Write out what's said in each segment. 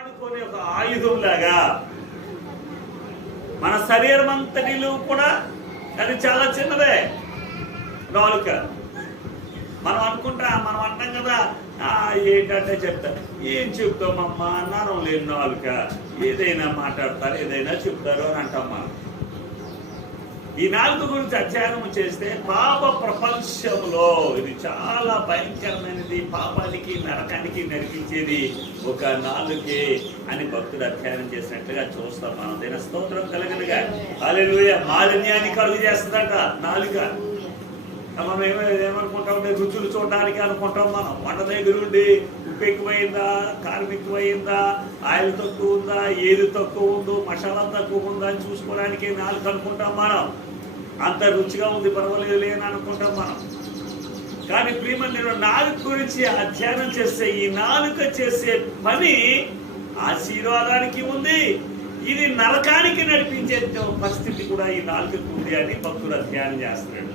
వాడుకొని ఒక ఆయుధం లాగా మన శరీరం అంతటిలో కూడా అది చాలా చిన్నదే నాలుక. మనం అంటాం కదా, ఏంటంటే చెప్తారు. ఏం చెప్తామమ్మా, అన్నారం లేని నాలుక, ఏదైనా మాట్లాడతారు, ఏదైనా చెప్తారు అని అంటాం మనం. ఈ నాలుక గురించి అధ్యయనం చేస్తే పాప ప్రపంచంలో ఇది చాలా భయంకరమైనది, పాపానికి నరకానికి నడిపించేది ఒక నాలుకే అని భక్తుడు అధ్యయనం చేసినట్లుగా చూస్తాం మనం. దీని స్తోత్రం కలగనుగా. హల్లెలూయా. మాలిన్యాన్ని కలుగు చేస్తుందట నాలుక. మనం ఏమనుకుంటాం, రుచులు చూడడానికి అనుకుంటాం మనం. వంట దగ్గర ఉండి ఉప్పు ఎక్కువైందా, కారం ఎక్కువైందా, ఆయిల్ తక్కువ ఉందా, ఏది తక్కువ ఉందో, మసాలా తక్కువ ఉందా అని చూసుకోవడానికి నాలుగు అనుకుంటాం మనం. అంత రుచిగా ఉంది, పర్వాలేదు అని అనుకుంటాం మనం. కానీ ప్రియమైన నేను నాలుక గురించి అధ్యయనం చేస్తే ఈ నాలుక చేసే పని ఆశీర్వాదానికి ఉంది, ఇది నరకానికి నడిపించే పరిస్థితి కూడా ఈ నాలుకకు ఉంది అని భక్తుడు అధ్యయనం చేస్తున్నాడు.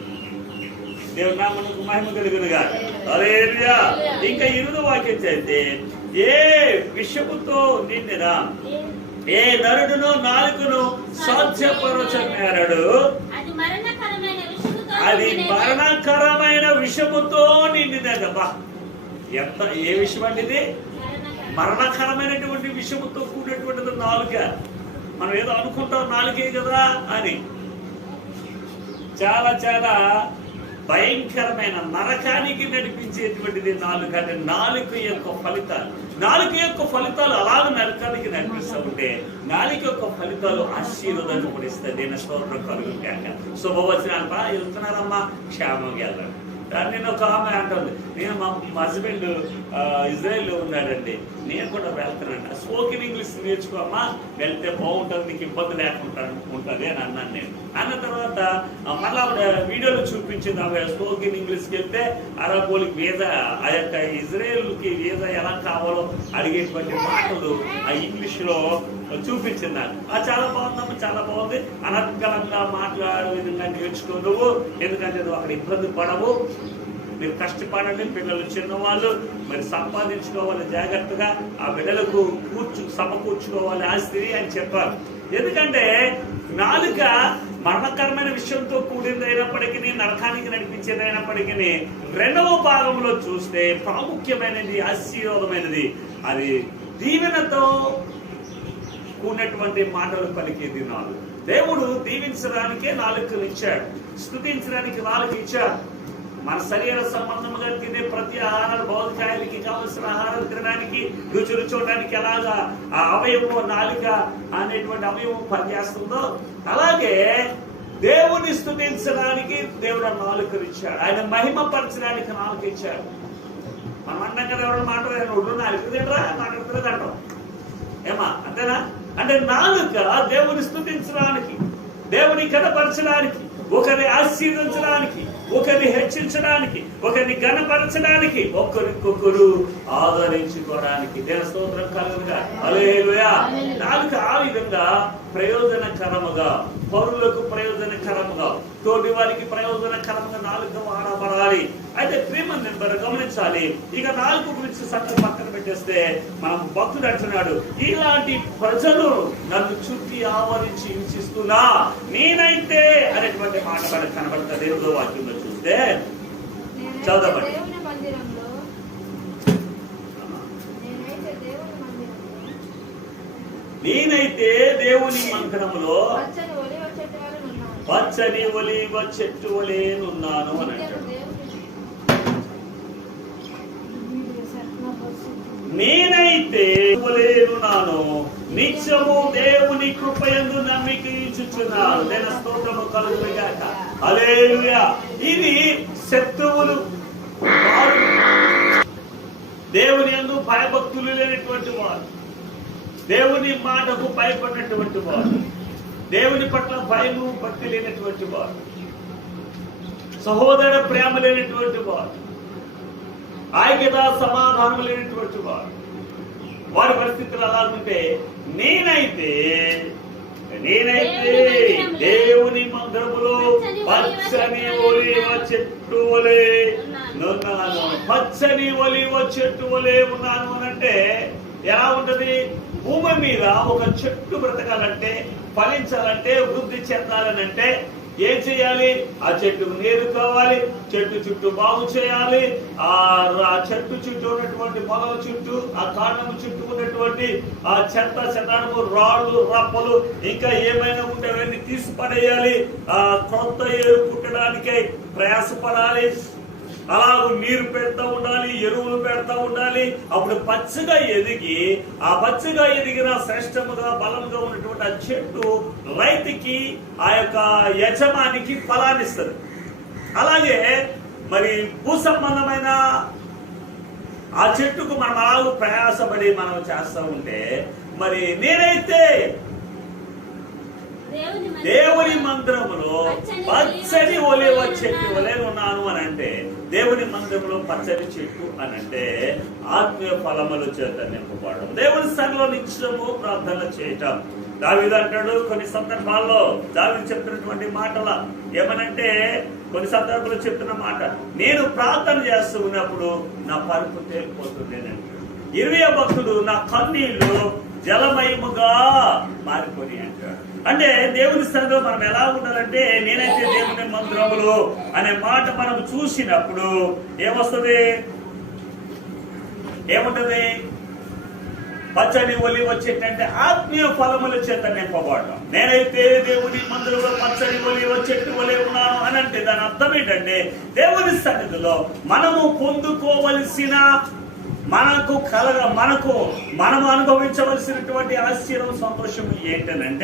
దేవుని నామమునకు మహిమ కలుగునుగా. హల్లెలూయా. ఇంకా 8వ వాక్యం చదివితే, ఏ విషముతో నిండిన ఏ నరుడును నాలుకను సాధ్యపరచనేరడు, అది మరణకరమైన విషముతో నిండినదబ్బా. ఎంత ఏ విషయం అండి ఇది? మరణకరమైనటువంటి విషముతో కూడినటువంటిది నాలుక. మనం ఏదో అనుకుంటాం నాలుకే కదా అని. చాలా చాలా భయంకరమైన నరకానికి నడిపించేటువంటిది నాలుక. అంటే నాలుక యొక్క ఫలితాలు అలాగ నరకానికి నడిపిస్తూ ఉంటే నాలుక యొక్క ఫలితాలు ఆశీర్వాదాన్ని కూడా ఇస్తాయి. నేను స్తోత్రం కలుగుతాక. శుభవచనాలు బాగా వెళ్తున్నారమ్మా, క్షేమంగా వెళ్ళండి. నేను ఒక ఆమె అంటుంది, నేను మా హస్బెండ్ ఇజ్రాయెల్లో ఉన్నాడండి, నేను కూడా వెళ్తానండి. స్పోకెన్ ఇంగ్లీష్ నేర్చుకోమ్మా, వెళ్తే బాగుంటుంది, నీకు ఇబ్బంది లేకుండా ఉంటుంది అని అన్నాను నేను. అన్న తర్వాత మళ్ళీ ఆవిడ వీడియోలో చూపించింది. ఆమె స్పోకెన్ ఇంగ్లీష్కి వెళ్తే అరబోలికి వీజా, ఆ యొక్క ఇజ్రాయెల్కి వీజా ఎలా కావాలో అడిగేటువంటి మాటలు ఆ ఇంగ్లీష్లో చూపించింది నాకు. చాలా బాగుందమ్మా, చాలా బాగుంది, అనర్గళంగా మాట్లాడే విధంగా నేర్చుకో నువ్వు, ఎందుకంటే నువ్వు అక్కడ ఇబ్బంది పడవు, మీరు కష్టపడండి, పిల్లలు చిన్నవాళ్ళు, మరి సంపాదించుకోవాలి జాగ్రత్తగా, ఆ బిడ్డలకు సమకూర్చుకోవాలి ఆస్తిని అని చెప్పారు. ఎందుకంటే నాలుక మరణకరమైన విషయంతో కూడింది అయినప్పటికీ, నరకానికి నడిపించేది అయినప్పటికీ, 2వ భాగంలో చూస్తే ప్రాముఖ్యమైనది, ఆశీర్వాదమైనది, అది దీవెనతో కూడినటువంటి మాటలు పలికేది నాలుగు. దేవుడు దీవించడానికే నాలుకలు ఇచ్చాడు, స్తుతించడానికి నాలుగు ఇచ్చాడు. మన శరీర సంబంధముగా తినే ప్రతి ఆహారాలు, భౌతికాయాలకి కావలసిన ఆహారం తినడానికి, రుచులు చూడడానికి ఎలాగా ఆ అవయవం నాలుక అనేటువంటి అవయవం పనిచేస్తుందో, అలాగే దేవుని స్తుతించడానికి దేవుడు నాలుకలు ఇచ్చాడు. ఆయన మహిమపరచడానికి నాలుక ఇచ్చాడు. మనం అన్నాం కదా, ఎవరు మాట్లాడారు, నాలుగు తినరా మాట్లాడుతున్నది అంటాం. ఏమా అంతేనా? అంటే నాలుక దేవుని స్తుతించడానికి, దేవుని కనపరచడానికి, ఒకరిని ఆశీర్వదించడానికి, ఒకరిని హెచ్చించడానికి, ఒకరిని ఘనపరచడానికి, ఒకరికొకరు ఆదరించుకోవడానికి. దేవుని స్తోత్రం కలుగునుగా. హల్లెలూయా. నాలుక ఆ విధంగా ప్రయోజనకరముగా, పరులకు ప్రయోజనకరముగా, తోటి వారికి ప్రయోజనకరముగా నాలుక వాడబడాలి. అయితే ప్రేమ నింపరు గమనించాలి. ఇక నాలుగు గురించి సత్యం పక్కన పెట్టేస్తే మనం భక్తుడు అంటున్నాడు, ఇలాంటి ప్రజలు నన్ను చుట్టి ఆవరించి హింసిస్తున్నా నేనైతే అనేటువంటి మాట మనకు కనబడుతుంది. దేవుడు వాక్యంలో చూస్తే చదవండి. నేనైతే దేవుని మందిరములో పచ్చని ఒలీవ చెట్టు వలెనున్నాను అని అంటాడు. నేనైతే వలెనున్నాను, నిత్యము దేవుని కృపయందు నమ్మిక ఇచ్చుచున్నాను. నేను స్తోత్రము కలుగునుగాక. హల్లెలూయా. ఇది శత్రువులు, దేవుని యందు భయభక్తులు లేనటువంటి వారు, దేవుని మాటకు భయపడినటువంటి వారు, దేవుని పట్ల భయము భక్తి లేనటువంటి వారు, సహోదర ప్రేమ లేనటువంటి వారు, ఐక్యత సమాధానం లేనటువంటి వారు, వారి పరిస్థితులు ఎలా ఉంటే, నేనైతే దేవుని మందిరములో పచ్చని ఒలీవ చెట్టు వలె ఉన్నాను. పచ్చని ఒలీవ చెట్టు వలె ఉన్నాను అనంటే ఎలా ఉంటది? భూమి మీద ఒక చెట్టు బ్రతకాలంటే, ఫలించాలంటే, వృద్ధి చెందాలనంటే ఏం చేయాలి? ఆ చెట్టుకు నీరు కావాలి, చెట్టు చుట్టూ బాగు చేయాలి, ఆ చెట్టు చుట్టూ ఉన్నటువంటి మొలల చుట్టూ, ఆ కాండము చుట్టూ ఉన్నటువంటి ఆ చెత్త చెదారము, రాళ్ళు రప్పలు ఇంకా ఏమైనా ఉంటే అవన్నీ తీసి పడేయాలి. ఆ కొత్త ఏరు పుట్టడానికే ప్రయాసపడాలి. అలాగూ నీరు పెడతా ఉండాలి, ఎరువులు పెడతా ఉండాలి. అప్పుడు పచ్చగా ఎదిగి, ఆ పచ్చగా ఎదిగిన శ్రేష్టముగా బలంగా ఉన్నటువంటి ఆ చెట్టు రైతుకి, ఆ యొక్క యజమానికి ఫలాన్నిస్తుంది. అలాగే మరి భూ సంబంధమైన ఆ చెట్టుకు మనం అలాగూ ప్రయాసపడి మనం చేస్తూ ఉంటే, మరి నేనైతే దేవుని మందిరములో పచ్చని ఒలీవ చెట్టు వలె ఉన్నాను అని అంటే, దేవుని మందిరంలో పచ్చని చెట్టు అని అంటే ఆత్మీయ ఫలముల చేత నింపబడడం, దేవుని స్థలంలో నిత్యము ప్రార్థన చేయటం. దావీదు అంటాడు కొన్ని సందర్భాల్లో, దావీదు చెప్తున్నటువంటి మాటల ఏమనంటే, కొన్ని సందర్భాల్లో చెప్తున్న మాట, నేను ప్రార్థన చేస్తూ ఉన్నప్పుడు నా పరుపు తేలిపోతుంది అని అంటాడు. ఇర్మియా భక్తుడు, నా కన్నీళ్లు జలమయముగా మారిపోయి అంటాడు. అంటే దేవుని స్థలంలో మనం ఎలా ఉండాలంటే, నేనైతే దేవుని మందిరములు అనే మాట మనం చూసినప్పుడు ఏమొస్తుంది? ఏముంటది? పచ్చని ఒలీవ చెట్టు అంటే ఆత్మీయ ఫలముల చేత నింపబడటం. నేనైతే దేవుని మందిరంలో పచ్చని ఒలీవ చెట్టు వలె ఉన్నాను అని అంటే దాని అర్థం ఏంటంటే, దేవుని సన్నిధిలో మనము పొందుకోవలసిన, మనము అనుభవించవలసినటువంటి ఆశ్చర్యం, సంతోషం ఏంటనంటే